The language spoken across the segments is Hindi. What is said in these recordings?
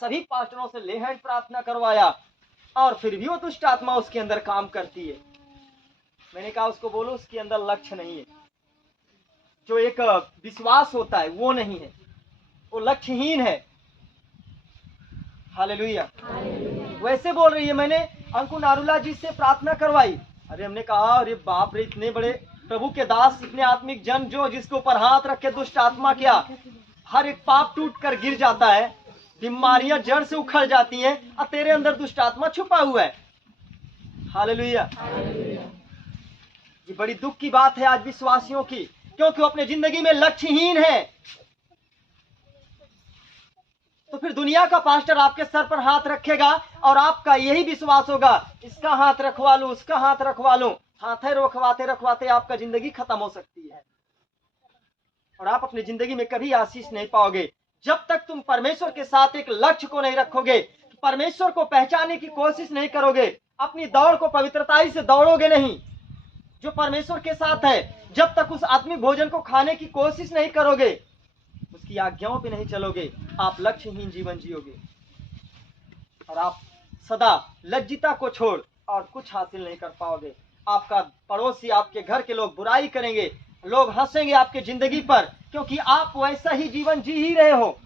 सभी पास्टरों से ले हैंड प्रार्थना करवाया और फिर भी वो दुष्ट आत्मा उसके अंदर काम करती है। मैंने कहा उसको बोलो उसके अंदर लक्ष्य नहीं है, जो एक विश्वास होता है वो नहीं है, वो लक्ष्यहीन है। हालेलुया। वैसे बोल रही है। मैंने अंकु नारूला जी से प्रार्थना करवाई। अरे हमने कहा अरे बाप रे, इतने बड़े प्रभु के दास, इतने आत्मिक जन, जो जिसके ऊपर हाथ रख के दुष्ट आत्मा क्या हर एक पाप टूट कर गिर जाता है, बीमारियां जड़ से उखड़ जाती हैं, और तेरे अंदर दुष्ट आत्मा छुपा हुआ है। हालेलुया। ये बड़ी दुख की बात है आज विश्वासियों की, क्योंकि वो अपने जिंदगी में लक्ष्यहीन है। तो फिर दुनिया का पास्टर आपके सर पर हाथ रखेगा और आपका यही विश्वास होगा, इसका हाथ रखवा लूं, उसका हाथ रखवा लूं। हाथ रखवाते रखवाते आपका जिंदगी खत्म हो सकती है और आप अपनी जिंदगी में कभी आशीष नहीं पाओगे जब तक तुम परमेश्वर के साथ एक लक्ष्य को नहीं रखोगे, परमेश्वर को पहचानने की कोशिश नहीं करोगे, अपनी दौड़ को पवित्रताई से दौड़ोगे नहीं जो परमेश्वर के साथ है, जब तक उस आत्मिक भोजन को खाने की कोशिश नहीं करोगे, उसकी आज्ञाओं पे नहीं चलोगे, आप लक्ष्यहीन जीवन जियोगे और आप सदा लज्जिता को छोड़ और कुछ हासिल नहीं कर पाओगे। आपका पड़ोसी, आपके घर के लोग बुराई करेंगे, लोग हंसेंगे आपके जिंदगी पर, क्योंकि आप वैसा ही जीवन जी ही रहे हो।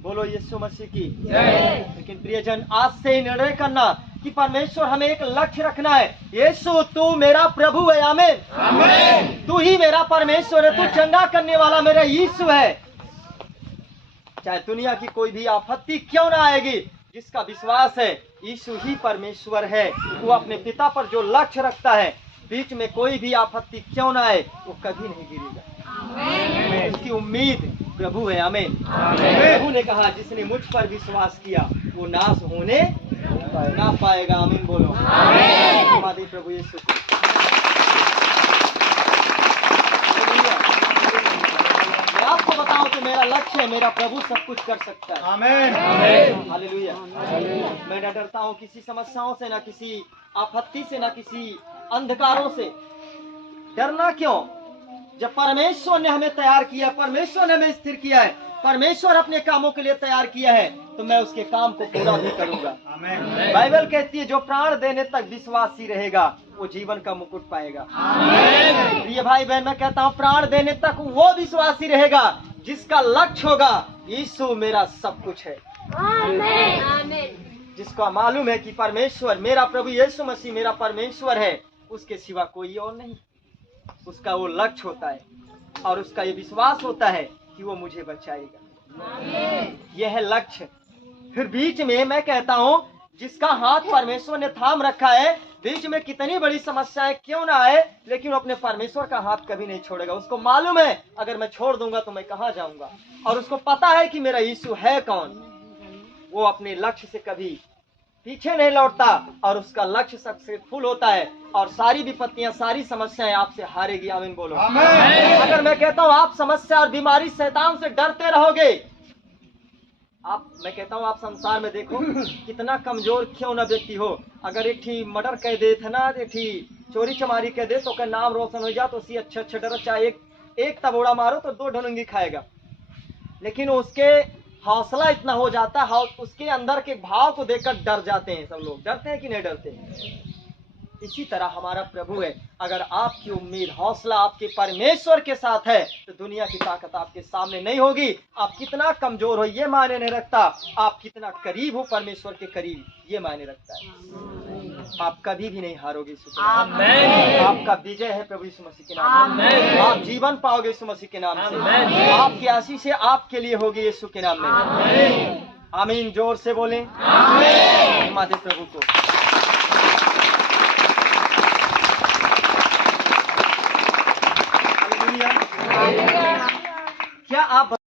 बोलो यीशु मसीह की जय। लेकिन प्रियजन, आज से निर्णय करना कि परमेश्वर हमें एक लक्ष्य रखना है। यीशु तू मेरा प्रभु है, आमीन आमीन। तू ही मेरा परमेश्वर है, तू चंगा करने वाला मेरा यीशु है। चाहे दुनिया की कोई भी आपत्ति क्यों ना आएगी, जिसका विश्वास है यीशु ही परमेश्वर है, वो अपने पिता पर जो लक्ष्य रखता है, बीच में कोई भी आपत्ति क्यों ना आए, वो कभी नहीं गिरेगा। उसकी उम्मीद प्रभु है, आमीन। प्रभु ने कहा जिसने मुझ पर विश्वास किया वो नाश होने ना पाएगा, आमीन बोलो। आमीन। प्रभु यीशु को आपको बताऊं तो मेरा लक्ष्य है, मेरा प्रभु सब कुछ कर सकता है, आमीन हालेलुया। मैं न डरता हूं किसी समस्याओं से, ना किसी आपत्ति से, ना किसी अंधकारों से। डरना क्यों? जब परमेश्वर ने हमें तैयार किया, परमेश्वर ने हमें स्थिर किया है, परमेश्वर अपने कामों के लिए तैयार किया है, तो मैं उसके काम को पूरा भी करूंगा। बाइबल कहती है जो प्राण देने तक विश्वासी रहेगा वो जीवन का मुकुट पाएगा। ये भाई बहन, मैं कहता हूँ प्राण देने तक वो विश्वासी रहेगा जिसका लक्ष्य होगा यीशु मेरा सब कुछ है। जिसका मालूम है कि परमेश्वर मेरा प्रभु यीशु मसीह मेरा परमेश्वर है, उसके सिवा कोई और नहीं। उसका वो लक्ष्य होता है और उसका ये विश्वास होता है कि वो मुझे बचाएगा। यह है लक्ष्य। फिर बीच में मैं कहता हूँ जिसका हाथ परमेश्वर ने थाम रखा है, बीच में कितनी बड़ी समस्याएं क्यों ना आए, लेकिन वो अपने परमेश्वर का हाथ कभी नहीं छोड़ेगा। उसको मालूम है अगर मैं छोड़ दूंगा तो मैं कहाँ जाऊंगा, और उसको पता है कि मेरा यीशु है कौन। वो अपने लक्ष्य से कभी पीछे नहीं लौटता और उसका लक्ष्य सक्सेसफुल होता है और सारी विपत्तियां, सारी समस्याएं आपसे हारेगी, आमीन बोलो। अगर मैं कहता हूँ आप समस्या और बीमारी, शैतान से डरते रहोगे, मैं कहता हूँ आप संसार में देखो कितना कमजोर क्यों ना व्यक्ति हो, अगर एक ठी मर्डर कह दे थे ना, एक ठी चोरी चमारी कह दे तो का नाम रोशन हो जा, तो उसी अच्छा डर, चाहे एक तबोड़ा मारो तो 2 ढोलंगी खाएगा, लेकिन उसके हौसला इतना हो जाता है, उसके अंदर के भाव को देखकर डर जाते हैं। सब लोग डरते हैं कि नहीं डरते? इसी तरह हमारा प्रभु है। अगर आपकी उम्मीद, हौसला आपके परमेश्वर के साथ है तो दुनिया की ताकत आपके सामने नहीं होगी। आप कितना कमजोर हो ये मायने नहीं रखता, आप कितना करीब हो परमेश्वर के करीब ये मायने रखता है। आप कभी भी नहीं हारोगे यीशु के नाम से। आपका विजय है प्रभु यीशु मसीह के नाम में। आप जीवन पाओगे यीशु मसीह के नाम से। आपकी आशीष आपके लिए होगी यीशु के नाम में, आमीन। जोर से बोलें आमीन। प्रभु को क्या आप